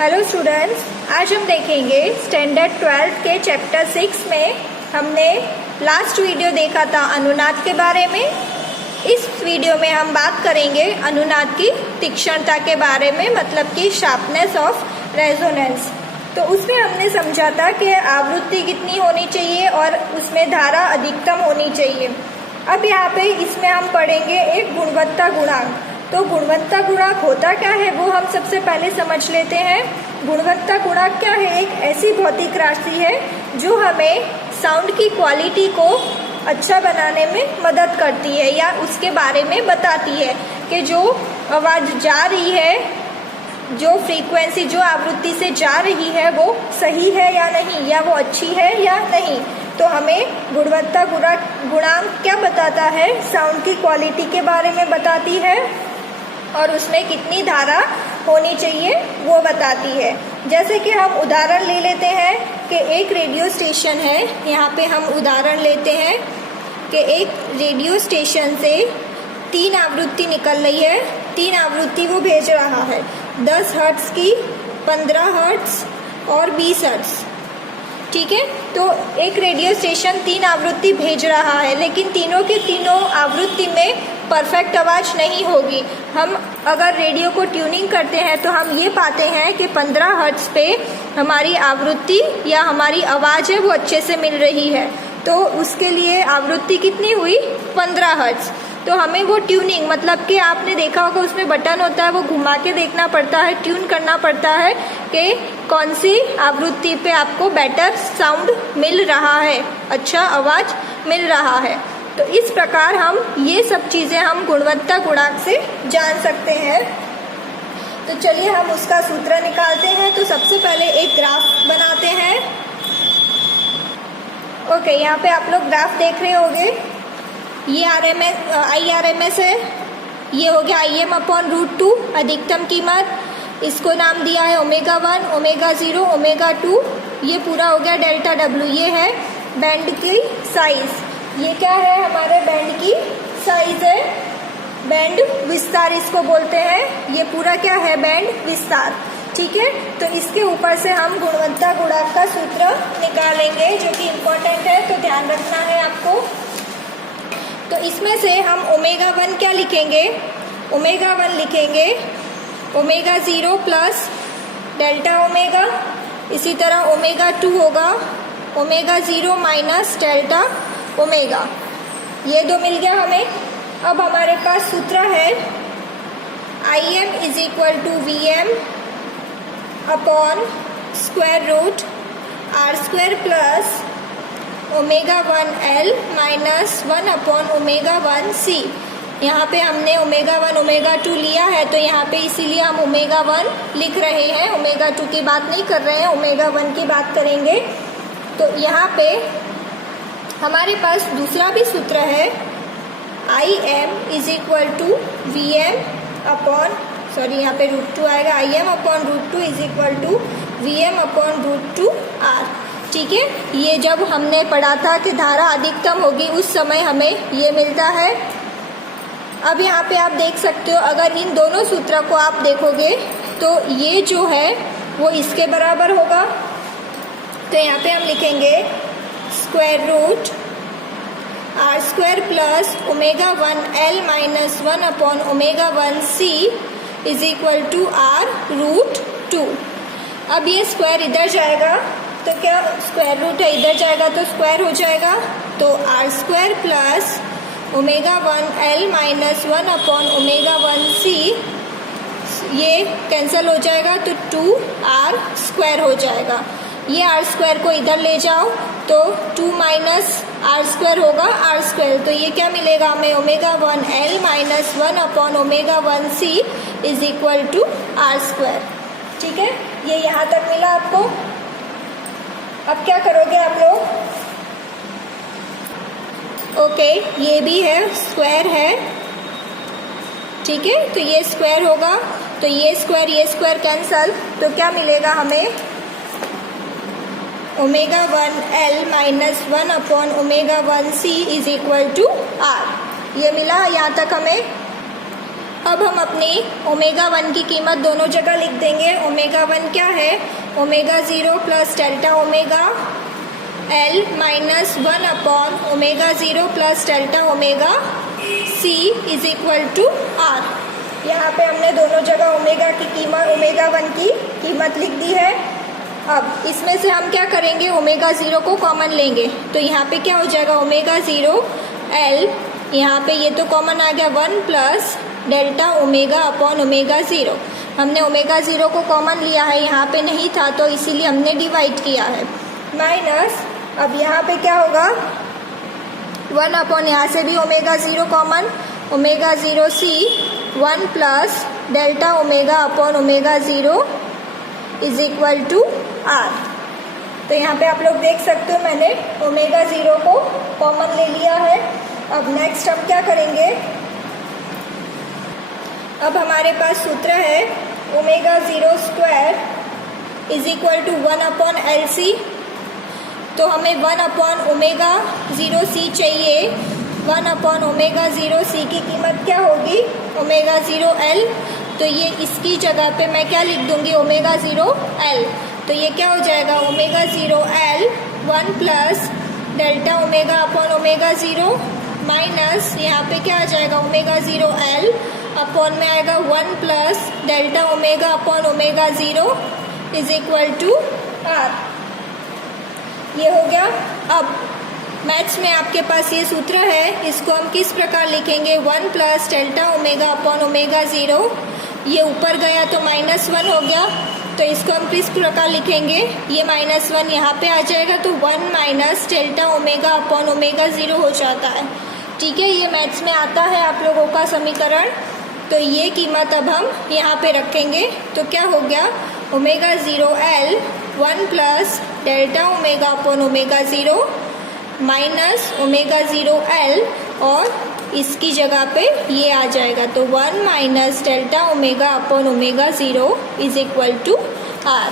Hello students, आज हम देखेंगे स्टैंडर्ड 12 के चैप्टर 6 में हमने लास्ट वीडियो देखा था अनुनाद के बारे में। इस वीडियो में हम बात करेंगे अनुनाद की तीक्ष्णता के बारे में, मतलब कि शार्पनेस ऑफ रेजोनेंस। तो उसमें हमने समझा था कि आवृत्ति कितनी होनी चाहिए और उसमें धारा अधिकतम होनी चाहिए। अब यहाँ पे इसमें हम पढ़ेंगे एक गुणवत्ता गुणांक। तो गुणवत्ता गुणांक होता क्या है वो हम सबसे पहले समझ लेते हैं। गुणवत्ता गुणांक क्या है? एक ऐसी भौतिक राशि है जो हमें साउंड की क्वालिटी को अच्छा बनाने में मदद करती है या उसके बारे में बताती है कि जो आवाज़ जा रही है, जो फ्रीक्वेंसी, जो आवृत्ति से जा रही है वो सही है या नहीं, या वो अच्छी है या नहीं। तो हमें गुणवत्ता गुणांक क्या बताता है? साउंड की क्वालिटी के बारे में बताती है और उसमें कितनी धारा होनी चाहिए वो बताती है। जैसे कि हम उदाहरण ले लेते हैं कि एक रेडियो स्टेशन है। यहाँ पे हम उदाहरण लेते हैं कि एक रेडियो स्टेशन से 3 आवृत्ति निकल रही है। 3 आवृत्ति वो भेज रहा है, 10 हर्ट्ज की, 15 हर्ट्ज और 20 हर्ट्ज। ठीक है, तो एक रेडियो स्टेशन 3 आवृत्ति भेज रहा है, लेकिन तीनों के तीनों आवृत्ति में परफेक्ट आवाज़ नहीं होगी। हम अगर रेडियो को ट्यूनिंग करते हैं तो हम ये पाते हैं कि 15 हर्ट्ज पे हमारी आवृत्ति या हमारी आवाज़ है वो अच्छे से मिल रही है। तो उसके लिए आवृत्ति कितनी हुई? 15 हर्ट्ज। तो हमें वो ट्यूनिंग, मतलब कि आपने देखा होगा उसमें बटन होता है, वो घुमा के देखना पड़ता है, ट्यून करना पड़ता है कि कौन सी आवृत्ति पे आपको बेटर साउंड मिल रहा है, अच्छा आवाज़ मिल रहा है। तो इस प्रकार हम ये सब चीज़ें हम गुणवत्ता गुणांक से जान सकते हैं। तो चलिए हम उसका सूत्र निकालते हैं। तो सबसे पहले एक ग्राफ बनाते हैं। ओके, यहाँ पे आप लोग ग्राफ देख रहे होंगे। ये IRMS है, ये हो गया IM/√2 अधिकतम कीमत। इसको नाम दिया है ω1, ω0, ω2। ये पूरा हो गया डेल्टा W। ये है बैंड की साइज। ये क्या है? हमारे बैंड की साइज है, बैंड विस्तार इसको बोलते हैं। ये पूरा क्या है? बैंड विस्तार। ठीक है, तो इसके ऊपर से हम गुणवत्ता गुणांक का सूत्र निकालेंगे जो कि इम्पोर्टेंट है, तो ध्यान रखना है आपको। तो इसमें से हम ω1 क्या लिखेंगे? ω1 लिखेंगे ω0 प्लस डेल्टा ओमेगा। इसी तरह ω2 होगा ω0 माइनस डेल्टा ओमेगा। ये 2 मिल गया हमें। अब हमारे पास सूत्र है IM = VM upon √ R² plus ω1L minus 1/ω1C। यहाँ पे हमने ω1 ω2 लिया है, तो यहाँ पे इसीलिए हम ω1 लिख रहे हैं, ω2 की बात नहीं कर रहे हैं, ω1 की बात करेंगे। तो यहाँ पे हमारे पास दूसरा भी सूत्र है IM = VM अपॉन, सॉरी यहाँ पे √2 आएगा, IM/√2 = VM/√2 R। ठीक है, ये जब हमने पढ़ा था कि धारा अधिकतम होगी उस समय हमें ये मिलता है। अब यहाँ पे आप देख सकते हो, अगर इन दोनों सूत्रों को आप देखोगे तो ये जो है वो इसके बराबर होगा। तो यहाँ पे हम लिखेंगे √ R² plus ω1L minus 1/ω1C = R√2। अब ये स्क्वायर इधर जाएगा तो क्या √ है, इधर जाएगा तो स्क्वायर हो जाएगा। तो R² plus ω1L minus 1/ω1C ये कैंसिल हो जाएगा तो 2R² हो जाएगा। ये R² को इधर ले जाओ तो 2 माइनस R² होगा R²। तो ये क्या मिलेगा हमें? ω1L minus 1/ω1C = R²। ठीक है, ये यहाँ तक मिला आपको। अब क्या करोगे आप लोग? ओके, ये भी है, स्क्वायर है। ठीक है, तो ये स्क्वायर होगा तो ये स्क्वायर कैंसल, तो क्या मिलेगा हमें? ω1L minus 1/ω1C = R। ये मिला यहाँ तक हमें। अब हम अपनी ओमेगा 1 की कीमत दोनों जगह लिख देंगे। ओमेगा 1 क्या है? Omega 0 plus delta omega L minus 1 upon omega 0 plus delta omega C is equal to R. यहाँ पे हमने दोनों जगह ओमेगा 1 की कीमत लिख दी है। अब इसमें से हम क्या करेंगे? ओमेगा 0 को कॉमन लेंगे, तो यहाँ पे क्या हो जाएगा? ओमेगा 0 एल, यहाँ पे ये तो कॉमन आ गया 1 plus delta omega upon omega 0। हमने ओमेगा 0 को कॉमन लिया है, यहाँ पे नहीं था तो इसीलिए हमने डिवाइड किया है। माइनस अब यहाँ पे क्या होगा? 1 अपॉन यहाँ से भी omega 0 common, omega 0 C 1 plus delta omega upon omega 0 is equal to R. तो यहाँ पे आप लोग देख सकते हो मैंने ओमेगा 0 को कॉमन ले लिया है। अब नेक्स्ट हम क्या करेंगे? अब हमारे पास सूत्र है omega 0 square is equal to 1 upon L C. तो हमें 1 अपॉन ओमेगा 0 सी चाहिए। 1 अपॉन ओमेगा 0 सी की कीमत क्या होगी? Omega 0 L. तो ये इसकी जगह पे मैं क्या लिख दूंगी? Omega 0 L. तो ये क्या हो जाएगा? Omega 0 L 1 plus delta omega upon omega 0 minus यहाँ पे क्या आ जाएगा? ओमेगा 0 एल अपॉन में आएगा 1 plus delta omega upon omega 0 is equal to R. ये हो गया। अब मैथ्स में आपके पास ये सूत्र है, इसको हम किस प्रकार लिखेंगे? 1 plus delta omega upon omega 0, ये ऊपर गया तो -1 हो गया, तो इसको हम किस प्रकार लिखेंगे? ये -1 यहाँ पे आ जाएगा तो 1 minus delta omega upon omega 0 हो जाता है। ठीक है, ये मैथ्स में आता है आप लोगों का समीकरण। तो ये कीमत अब हम यहाँ पे रखेंगे, तो क्या हो गया? Omega 0 L 1 plus delta omega upon omega 0 minus omega 0 L, और इसकी जगह पे ये आ जाएगा तो 1 minus delta omega upon omega 0 is equal to R.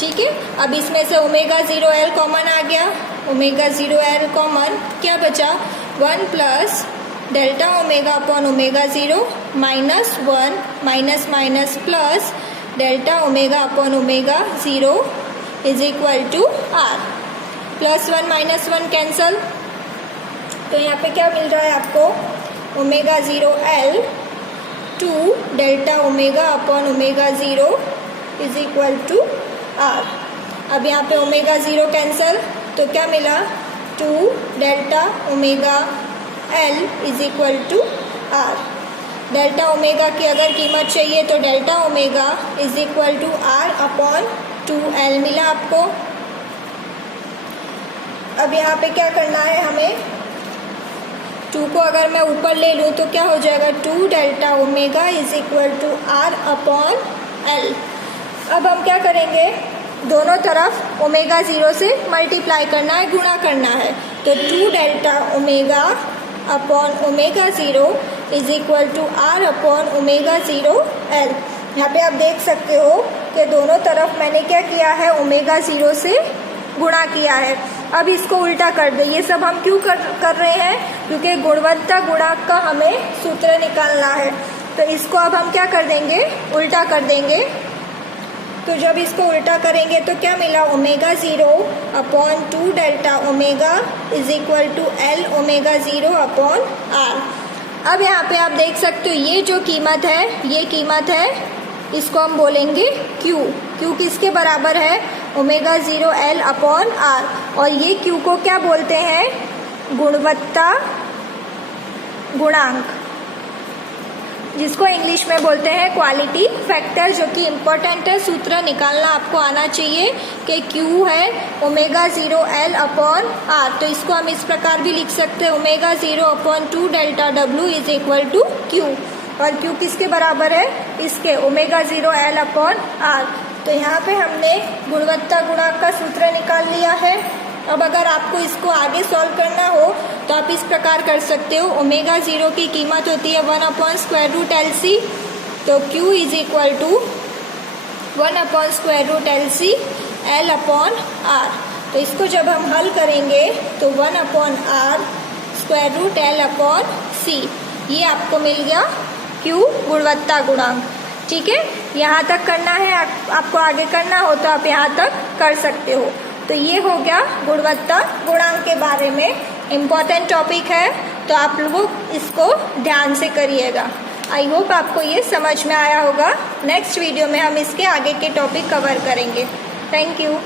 ठीक है, अब इसमें से ओमेगा 0 एल कॉमन आ गया, ओमेगा 0 एल कॉमन, क्या बचा? 1 plus delta omega upon omega 0 minus 1 minus minus plus delta omega upon omega 0 is equal to R. +1 -1 cancel, तो यहाँ पे क्या मिल रहा है आपको? Omega 0 L 2 delta omega upon omega 0 is equal to R. अब यहाँ पे ओमेगा 0 कैंसल, तो क्या मिला? 2 delta omega L is equal to R. Delta omega की अगर कीमत चाहिए तो delta omega is equal to R upon 2L मिला आपको। अब यहाँ पे क्या करना है हमें? 2 को अगर मैं ऊपर ले लूँ तो क्या हो जाएगा? 2 delta omega is equal to R upon L. अब हम क्या करेंगे? दोनों तरफ ओमेगा 0 से मल्टीप्लाई करना है, गुणा करना है। तो 2 delta omega upon omega 0 is equal to R upon omega 0 L. यहाँ पे आप देख सकते हो कि दोनों तरफ मैंने क्या किया है? ओमेगा 0 से गुणा किया है। अब इसको उल्टा कर दो। ये सब हम क्यों कर रहे हैं? क्योंकि गुणवत्ता गुणांक का हमें सूत्र निकालना है। तो इसको अब हम क्या कर देंगे? उल्टा कर देंगे। तो जब इसको उल्टा करेंगे तो क्या मिला? Omega 0 upon 2 delta omega is equal to L omega 0 upon R. अब यहाँ पे आप देख सकते हो ये जो कीमत है, ये कीमत है, इसको हम बोलेंगे Q। Q किसके बराबर है? Omega 0 L upon R. और ये Q को क्या बोलते हैं? गुणवत्ता गुणांक, जिसको इंग्लिश में बोलते हैं क्वालिटी फैक्टर, जो कि इम्पोर्टेंट है। सूत्र निकालना आपको आना चाहिए कि Q है ओमेगा 0 एल अपॉन आर। तो इसको हम इस प्रकार भी लिख सकते हैं, omega 0 upon 2 delta W is equal to Q। और Q किसके बराबर है? इसके, ओमेगा 0 एल अपॉन आर। तो यहाँ पे हमने गुणवत्ता गुणांक का सूत्र निकाल लिया है। अब अगर आपको इसको आगे सॉल्व करना हो तो आप इस प्रकार कर सकते हो। ओमेगा 0 की कीमत होती है 1 upon square root L C, तो Q is equal to 1 upon square root L C L upon R. तो इसको जब हम हल करेंगे तो 1 upon R square root L upon C, ये आपको मिल गया Q गुणवत्ता गुणांक। ठीक है, यहाँ तक करना है, आपको आगे करना हो तो आप यहाँ तक कर सकते हो। तो ये हो गया गुणवत्ता गुणांक के बारे में, इम्पॉर्टेंट टॉपिक है, तो आप लोग इसको ध्यान से करिएगा। आई होप आपको ये समझ में आया होगा। नेक्स्ट वीडियो में हम इसके आगे के टॉपिक कवर करेंगे। Thank you.